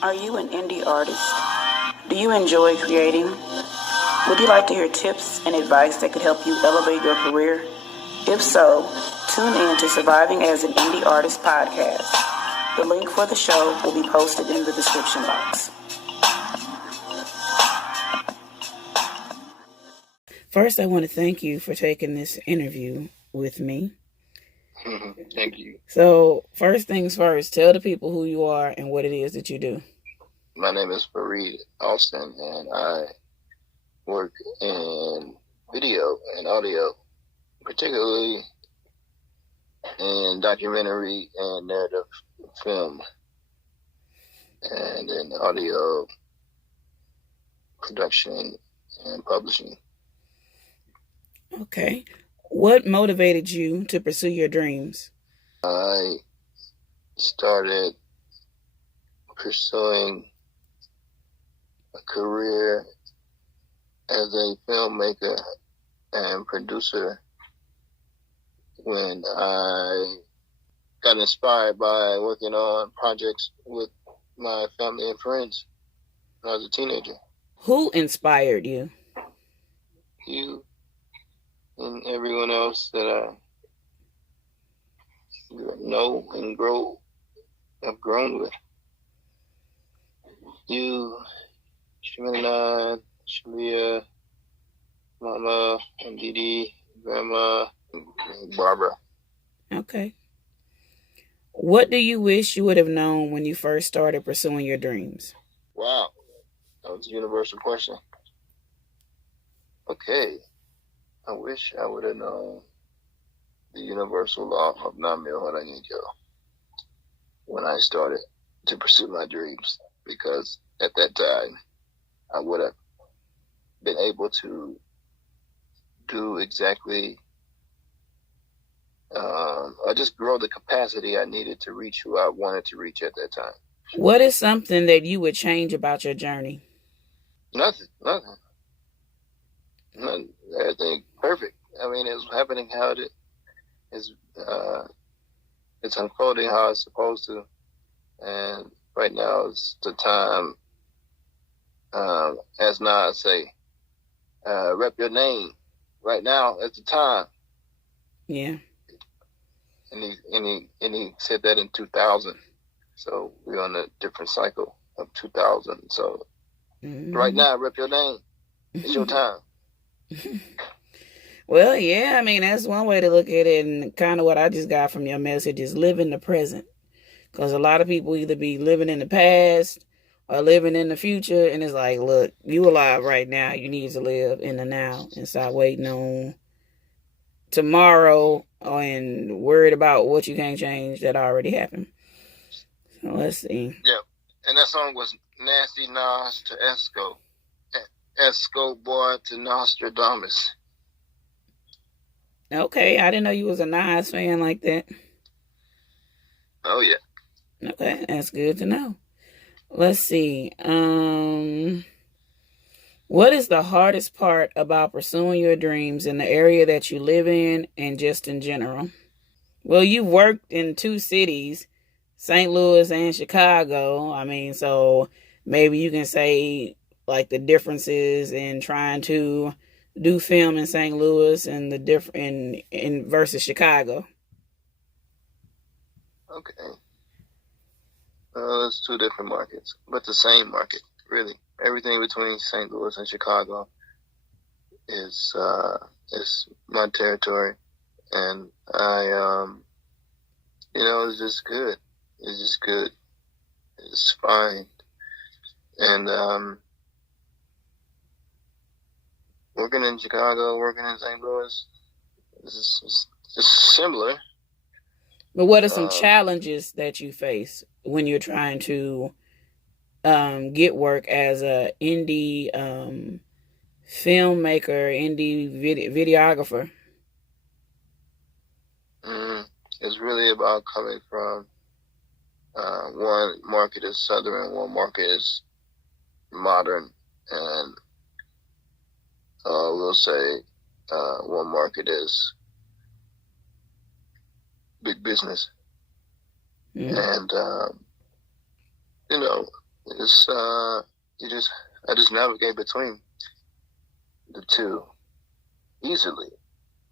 Are you an indie artist? Do you enjoy creating? Would you like to hear tips and advice that could help you elevate your career? If so, tune in to Surviving as an Indie Artist podcast. The link for the show will be posted in the description box. First, I want to thank you for taking this interview with me. Thank you. So, first things first, tell the people who you are and what it is that you do. My name is Fareed Alston, and I work in video and audio, particularly in documentary and narrative film, and in audio production and publishing. Okay. What motivated you to pursue your dreams? I started pursuing a career as a filmmaker and producer when I got inspired by working on projects with my family and friends when I was a teenager. Who inspired you? You and everyone else that I know and have grown with. You, Shemina, Shalia, Mama, and Didi, Grandma, and Barbara. Okay. What do you wish you would have known when you first started pursuing your dreams? Wow. That was a universal question. Okay. I wish I would have known the universal law of non-Myoho when I started to pursue my dreams, because at that time I would have been able to do exactly or just grow the capacity I needed to reach who I wanted to reach at that time. What is something that you would change about your journey? Nothing. Everything perfect. I mean, it's happening how it is. It's unfolding how it's supposed to. And right now is the time, as Nas say, rep your name. Right now is the time. Yeah. And he said that in 2000. So we're on a different cycle of 2000. So right now, rep your name. It's your time. Well, yeah, I mean, that's one way to look at it, and kind of what I just got from your message is live in the present. Because a lot of people either be living in the past or living in the future, and it's like, look, you alive right now. You need to live in the now and stop waiting on tomorrow and worried about what you can't change that already happened. So let's see. Yeah, and that song was Nasty Nas to Esco Boy to Nostradamus. Okay, I didn't know you was a Nas fan like that. Oh, yeah. Okay, that's good to know. Let's see. What is the hardest part about pursuing your dreams in the area that you live in and just in general? Well, you've worked in two cities, St. Louis and Chicago. I mean, so maybe you can say like the differences in trying to do film in St. Louis and the different in versus Chicago. Okay. It's two different markets, but the same market, really. Everything between St. Louis and Chicago is my territory, and I it's just good. It's just good. It's fine, and working in Chicago, working in St. Louis, it's similar. But what are some challenges that you face when you're trying to get work as a indie filmmaker, indie videographer? It's really about coming from one market is Southern, one market is modern, and we'll say one market is big business. And, It's I just navigate between the two easily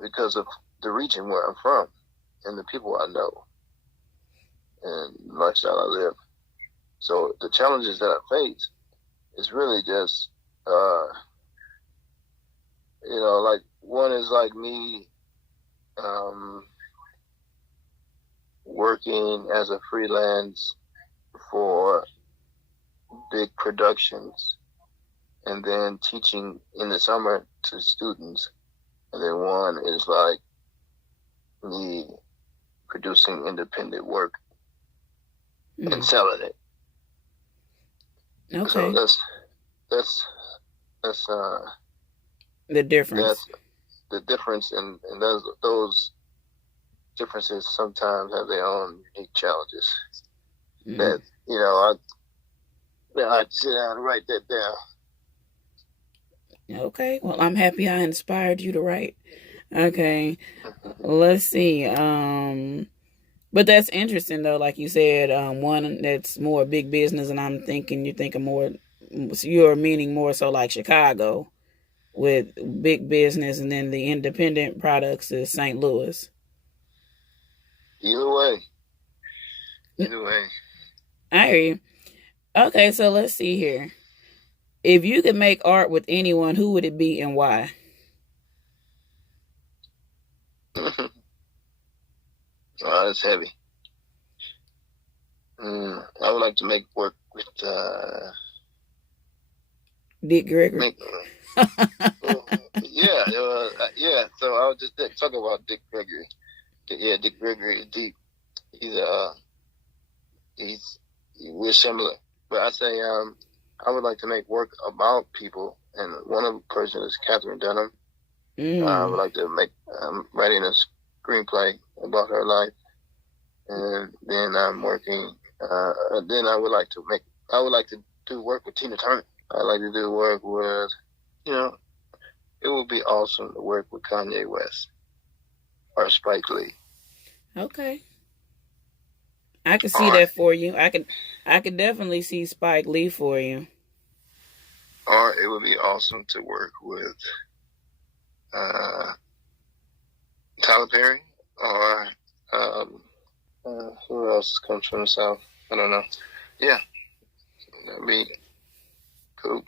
because of the region where I'm from and the people I know and the lifestyle I live. So the challenges that I face is really just, like one is like me working as a freelance for big productions and then teaching in the summer to students. And then one is like me producing independent work and selling it. Okay. So that's the difference. That's the difference, and those differences sometimes have their own unique challenges. That I'd sit down and write that down. Okay, well, I'm happy I inspired you to write. Okay, let's see. But that's interesting though. Like you said, one that's more big business, and you're thinking more. So you're meaning more so like Chicago with big business, and then the independent products is St. Louis. Either way. I hear you. Okay, so let's see here. If you could make art with anyone, who would it be and why? Oh, that's heavy. I would like to make work with Dick Gregory. Yeah. So I was just talking about Dick Gregory. Yeah, Dick Gregory is deep. We're similar, but I say I would like to make work about people, and one of the person is Catherine Dunham. I would like to make writing a screenplay about her life, and then I'm working. Then I would like to do work with Tina Turner. I'd like to do work with, it would be awesome to work with Kanye West or Spike Lee. Okay. I can see that for you. I could definitely see Spike Lee for you. Or it would be awesome to work with Tyler Perry, or who else comes from the South? I don't know. Yeah, that'd be cool.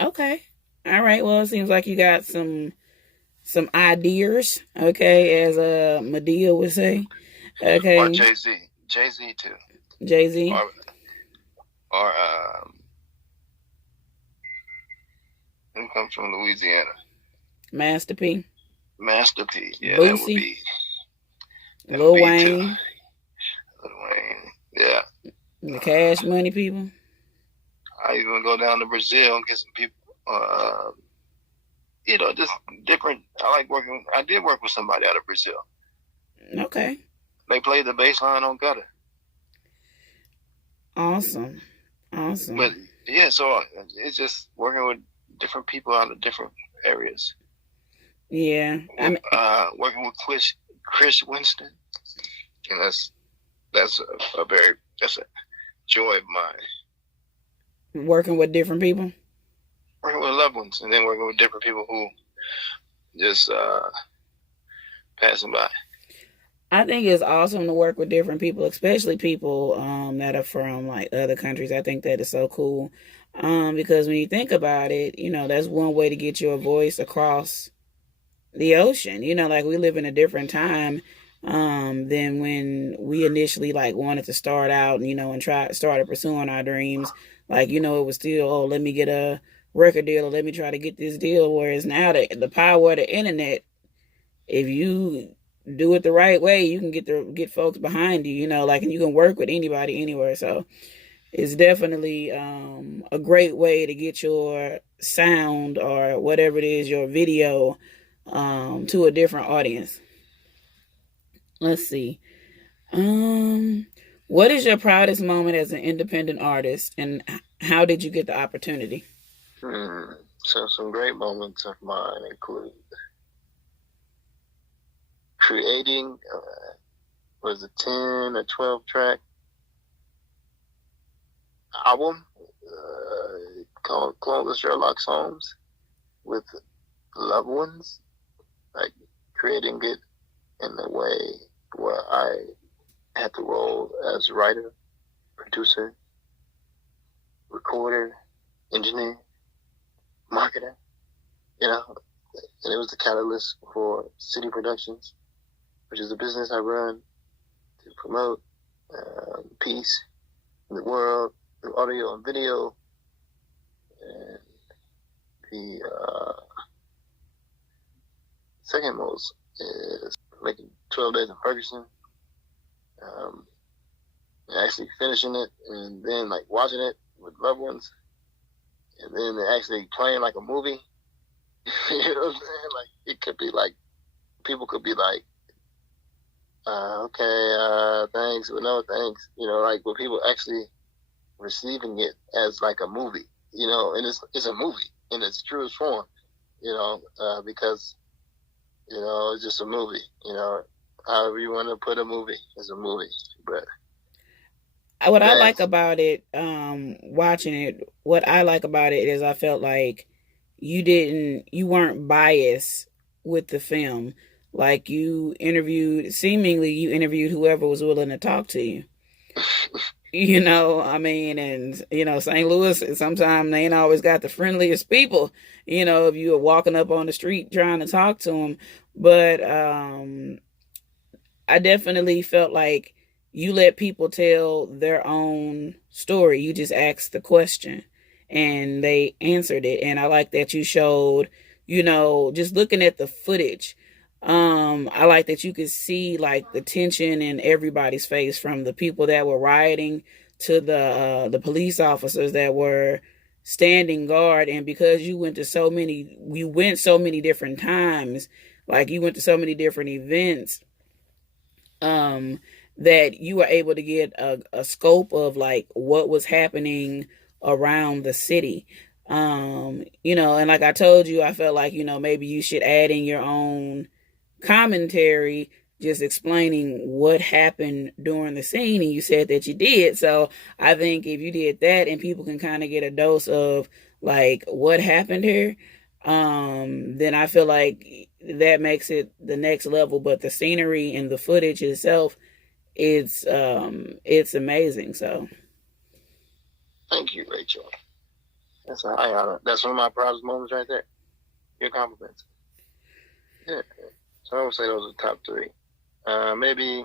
Okay. All right. Well, it seems like you got some ideas. Okay, as Medea would say. Okay. Or Jay-Z too. Jay-Z. Or who comes from Louisiana? Master P. Yeah, Boosie. that would be. Lil Wayne. Lil Wayne. Yeah. The Cash Money people. I even go down to Brazil and get some people. Just different. I did work with somebody out of Brazil. Okay. They played the bass line on Gutter. Awesome. But yeah, so it's just working with different people out of different areas. Yeah. Working with Chris Winston, and that's a joy of mine. Working with different people. Working with loved ones, and then working with different people who just passing by. I think it's awesome to work with different people, especially people that are from like other countries. I think that is so cool because when you think about it, that's one way to get your voice across the ocean. Like we live in a different time than when we initially like wanted to start out, and started pursuing our dreams. Like, it was still, let me get a record deal or let me try to get this deal. Whereas now the power of the internet, if you do it the right way, you can get folks behind you, and you can work with anybody anywhere. So it's definitely a great way to get your sound or whatever it is, your video, to a different audience. Let's see. What is your proudest moment as an independent artist, and how did you get the opportunity? So some great moments of mine include creating was a 10 or 12 track album clone the Sherlock Holmes with loved ones, like creating it in a way where I had the role as writer, producer, recorder, engineer, marketer, and it was the catalyst for City Productions, which is a business I run to promote peace in the world through audio and video. And the second most is making 12 Days in Ferguson. Actually finishing it and then like watching it with loved ones, and then actually playing like a movie. You know what I'm saying? Like it could be like people could be like, okay, thanks, but no thanks. You know, like, but people actually receiving it as like a movie. You know, and it's a movie in its truest form. You know, because you know it's just a movie. You know, however you want to put a movie, it's a movie. But what I like about it, watching it, what I like about it is I felt like you weren't biased with the film. Like you interviewed whoever was willing to talk to you. You know, I mean, and, you know, St. Louis, sometimes they ain't always got the friendliest people, you know, if you were walking up on the street trying to talk to them. But I definitely felt like you let people tell their own story. You just asked the question and they answered it. And I like that you showed, you know, just looking at the footage. I like that you could see like the tension in everybody's face, from the people that were rioting to the police officers that were standing guard. And because you went so many different times, like you went to so many different events, that you were able to get a scope of like what was happening around the city. You know, and like I told you, I felt like, you know, maybe you should add in your own commentary, just explaining what happened during the scene, and you said that you did. So I think if you did that and people can kind of get a dose of like what happened here, then I feel like that makes it the next level. But the scenery and the footage itself, it's amazing. So thank you, Rachel. That's a high honor. That's one of my proudest moments right there. Your compliments. Yeah. So I would say those are the top three. Maybe,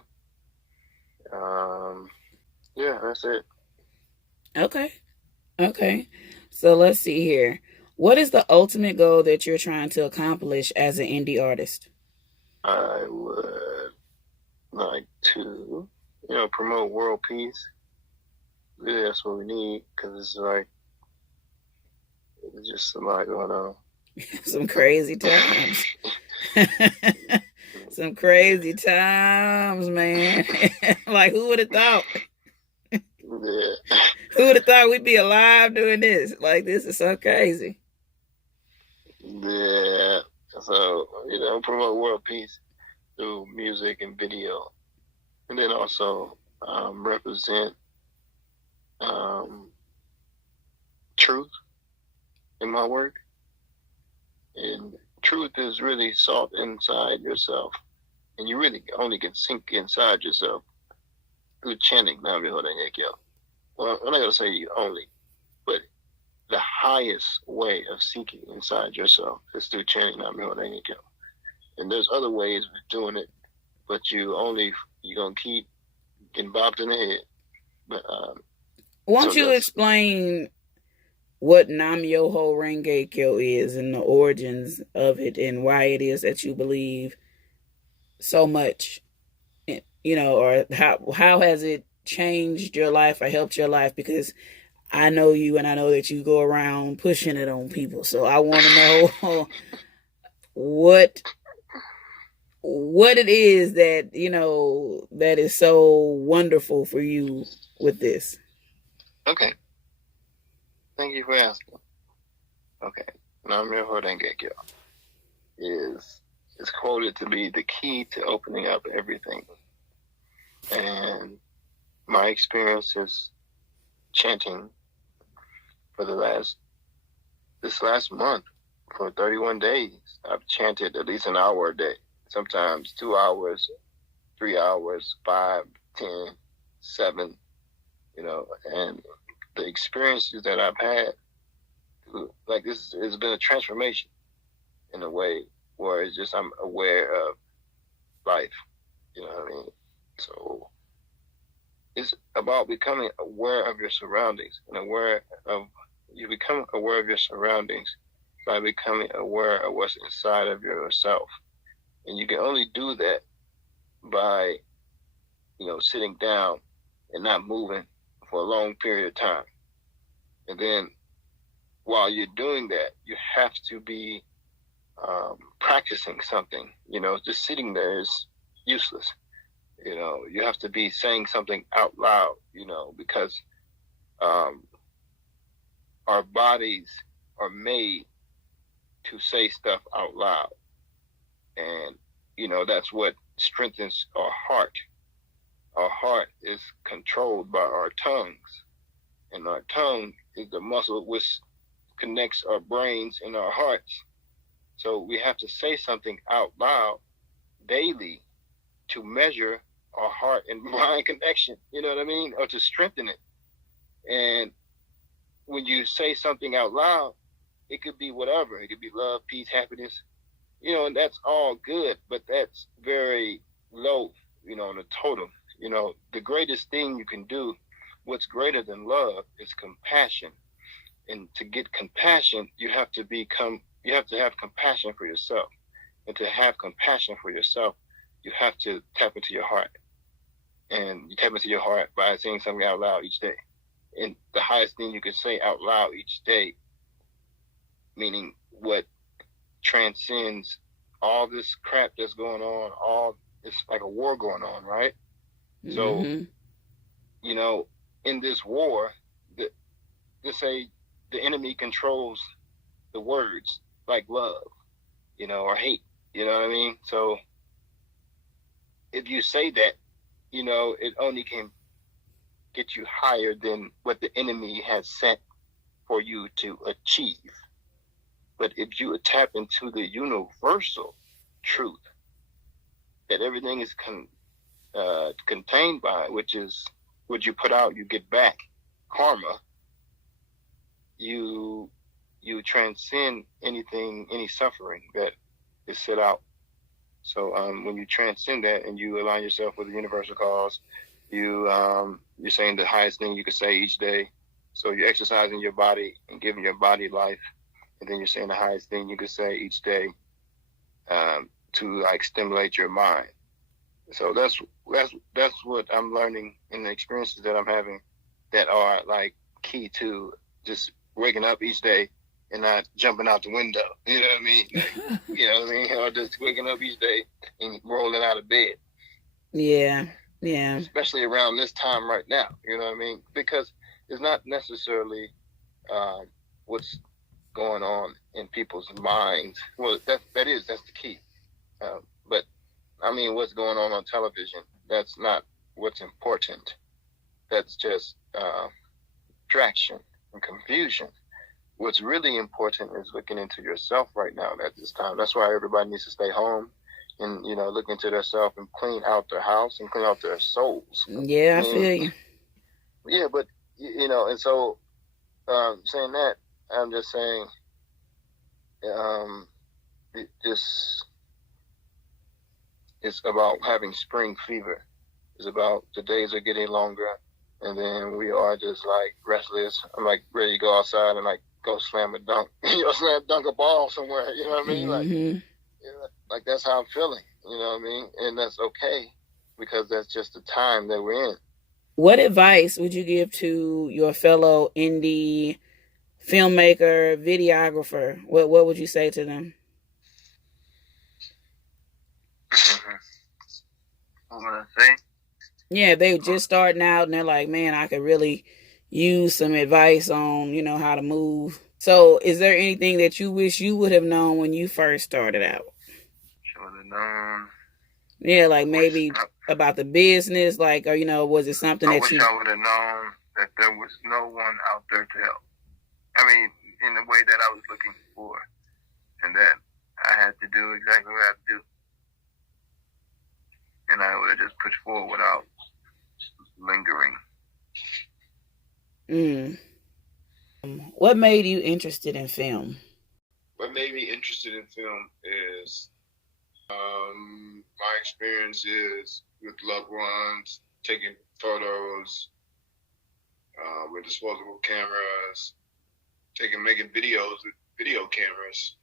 yeah, that's it. Okay. So let's see here. What is the ultimate goal that you're trying to accomplish as an indie artist? I would like to, you know, promote world peace. Really, that's what we need, because it's like, it's just a lot going on. Some crazy times. Some crazy times, man. Like, who would have thought? Yeah. Who would have thought we'd be alive doing this? Like, this is so crazy. Yeah. So, you know, promote world peace through music and video. And then also represent truth in my work. And truth is really sought inside yourself. And you really only can sink inside yourself through chanting Nam Myoho Renge Kyo. Well, I'm not going to say you only, but the highest way of sinking inside yourself is through chanting Nam Myoho Renge Kyo. And there's other ways of doing it, but you're going to keep getting bopped in the head. But, won't you explain what Nam Myoho Renge Kyo is and the origins of it and why it is that you believe so much, you know, or how has it changed your life or helped your life? Because I know you and I know that you go around pushing it on people. So I want to know what it is that, you know, that is so wonderful for you with this. Okay. Thank you for asking. Okay. Nam Myoho Renge Kyo is quoted to be the key to opening up everything. And my experience is chanting for the last this last month, for 31 days, I've chanted at least an hour a day. Sometimes 2 hours, 3 hours, 5, 10, 7, and the experiences that I've had, like this has been a transformation in a way where it's just I'm aware of life, you know what I mean? So it's about becoming aware of your surroundings you become aware of your surroundings by becoming aware of what's inside of yourself. And you can only do that by, sitting down and not moving for a long period of time. And then while you're doing that, you have to be practicing something. Just sitting there is useless. You have to be saying something out loud, because our bodies are made to say stuff out loud. And, that's what strengthens our heart. Our heart is controlled by our tongues. And our tongue is the muscle which connects our brains and our hearts. So we have to say something out loud daily to measure our heart and mind connection, you know what I mean? Or to strengthen it. And when you say something out loud, it could be whatever. It could be love, peace, happiness, and that's all good, but that's very low, on the totem. The greatest thing you can do, what's greater than love, is compassion. And to get compassion, you have to have compassion for yourself. And to have compassion for yourself, you have to tap into your heart. And you tap into your heart by saying something out loud each day. And the highest thing you can say out loud each day, meaning what transcends all this crap that's going on, it's like a war going on, right? Mm-hmm. So, in this war, let's say the enemy controls the words, like love, or hate, you know what I mean? So if you say that, it only can get you higher than what the enemy has set for you to achieve. But if you tap into the universal truth that everything is contained by, which is what you put out, you get back, karma, you transcend any suffering that is set out. So when you transcend that and you align yourself with the universal cause, you're saying the highest thing you could say each day. So you're exercising your body and giving your body life, and then you're saying the highest thing you could say each day to stimulate your mind. So that's what I'm learning in the experiences that I'm having that are key to just waking up each day and not jumping out the window. You know what I mean? You know what I mean? Or just waking up each day and rolling out of bed. Yeah. Especially around this time right now. You know what I mean? Because it's not necessarily what's going on in people's minds. Well, that's the key. But I mean, what's going on television, that's not what's important. That's just distraction and confusion. What's really important is looking into yourself right now at this time. That's why everybody needs to stay home and, look into themselves and clean out their house and clean out their souls. Yeah, I feel you. Yeah, but, and so saying that, I'm just saying it's about having spring fever. It's about the days are getting longer, and then we are just restless. I'm ready to go outside and go slam a dunk, slam dunk a ball somewhere. You know what I mean? Mm-hmm. That's how I'm feeling. You know what I mean? And that's okay because that's just the time that we're in. What advice would you give to your fellow indie filmmaker, videographer? What would you say to them? What would I say? Yeah, they were just starting out and they're like, man, I could really use some advice on, how to move. So is there anything that you wish you would have known when you first started out? Should have known. Yeah, maybe about the business, or, was it something I that wish I would have known that there was no one out there to help. I mean, in the way that I was looking for, and that I had to do exactly what I had to do, and I would have just pushed forward without lingering. What made you interested in film? What made me interested in film is my experiences with loved ones, taking photos with disposable cameras, making videos with video cameras.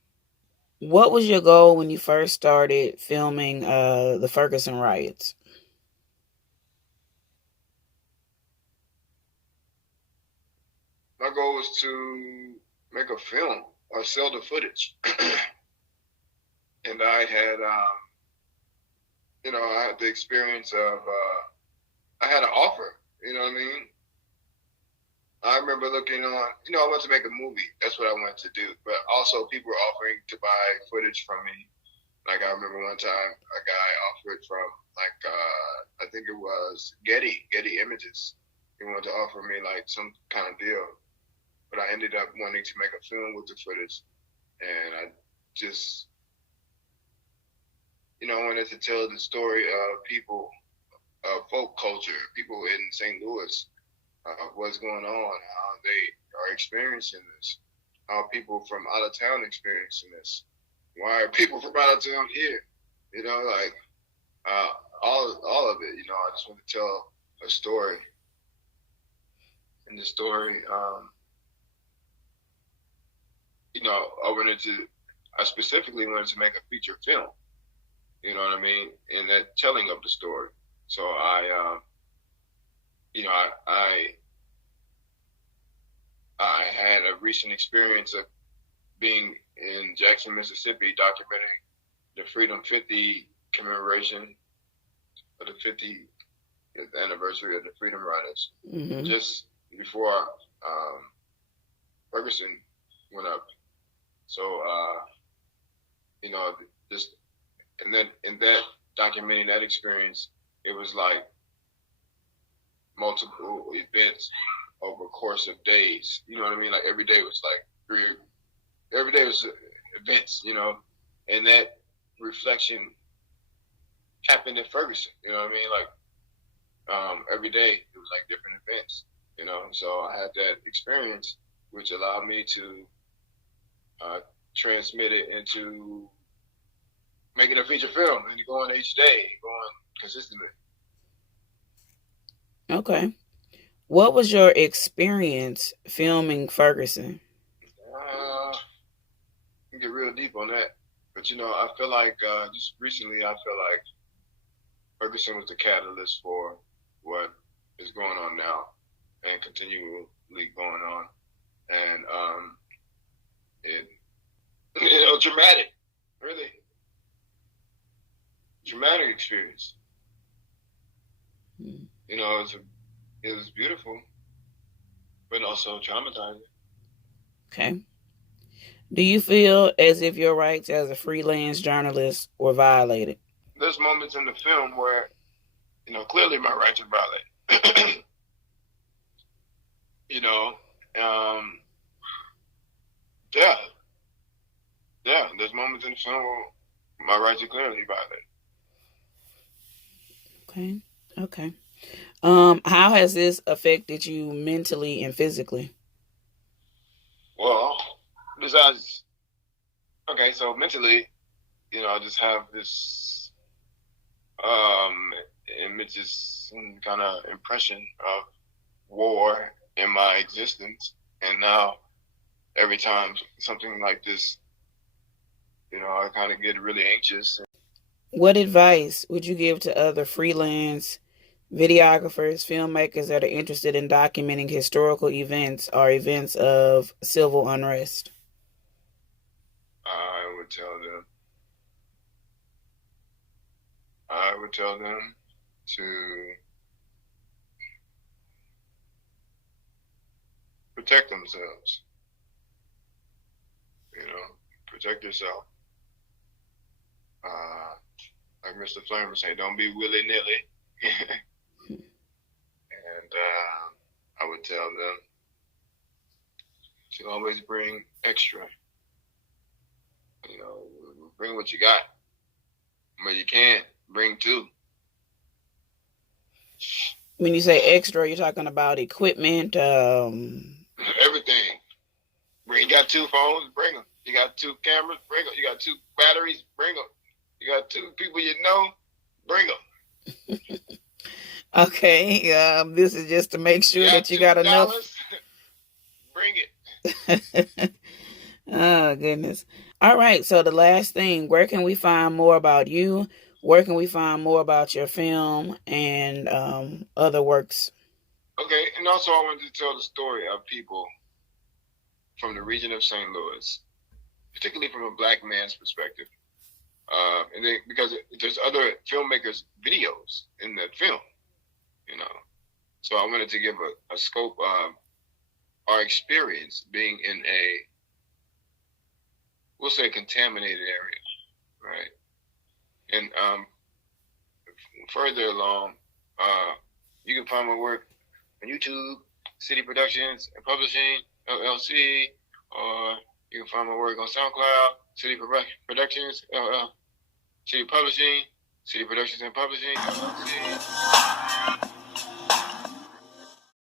What was your goal when you first started filming the Ferguson riots? My goal was to make a film or sell the footage. And I had, I had the experience of, I had an offer, you know what I mean? I remember looking on, I wanted to make a movie. That's what I wanted to do. But also people were offering to buy footage from me. Like I remember one time a guy offered from I think it was Getty Images. He wanted to offer me like some kind of deal. But I ended up wanting to make a film with the footage. And I just, I wanted to tell the story of people, folk culture, people in St. Louis, what's going on, how they are experiencing this, how people from out of town experiencing this. Why are people from out of town here? All of it. I just want to tell a story. And the story, I specifically wanted to make a feature film. You know what I mean? In that telling of the story. So I had a recent experience of being in Jackson, Mississippi, documenting the Freedom 50 commemoration of the 50th anniversary of the Freedom Riders. Mm-hmm. Just before Ferguson went up. So, just in that documenting that experience, it was like multiple events over a course of days. You know what I mean? Like every day was every day was events, and that reflection happened in Ferguson. You know what I mean? Like every day it was like different events, so I had that experience, which allowed me to transmit it into making a feature film and going each day, going consistently. Okay. What was your experience filming Ferguson? You get real deep on that. But, I feel like just recently, I feel like Ferguson was the catalyst for what is going on now and continually going on. And dramatic, really. Dramatic experience. Hmm. It was beautiful, but also traumatizing. Okay. Do you feel as if your rights as a freelance journalist were violated? There's moments in the film where, clearly my rights are violated. Yeah. There's moments in the film where my rights are clearly violated. Okay. How has this affected you mentally and physically? Well, so mentally, I just have this images and kind of impression of war in my existence, and now every time something like this, I kind of get really anxious. What advice would you give to other freelance videographers, filmmakers that are interested in documenting historical events or events of civil unrest? I would tell them to protect themselves. Protect yourself. Like Mr. Flame would say, don't be willy-nilly. And I would tell them to always bring extra. You know, bring what you got. But you can bring two. When you say extra, you're talking about equipment, everything. You got 2 phones, bring them. You got 2 cameras, bring them. You got 2 batteries, bring them. You got 2 people you know, bring them. Okay, this is just to make sure that you got enough. Bring it. Oh, goodness. All right, so the last thing, where can we find more about you? Where can we find more about your film and other works? Okay, and also I wanted to tell the story of people from the region of St. Louis, particularly from a black man's perspective. And because there's other filmmakers' videos in that film, you know. So I wanted to give a scope of our experience being in a, we'll say, contaminated area, right? And further along, you can find my work on YouTube, City Productions and Publishing, LLC, or you can find my work on SoundCloud, City Productions, City Publishing, City Productions and Publishing, LLC.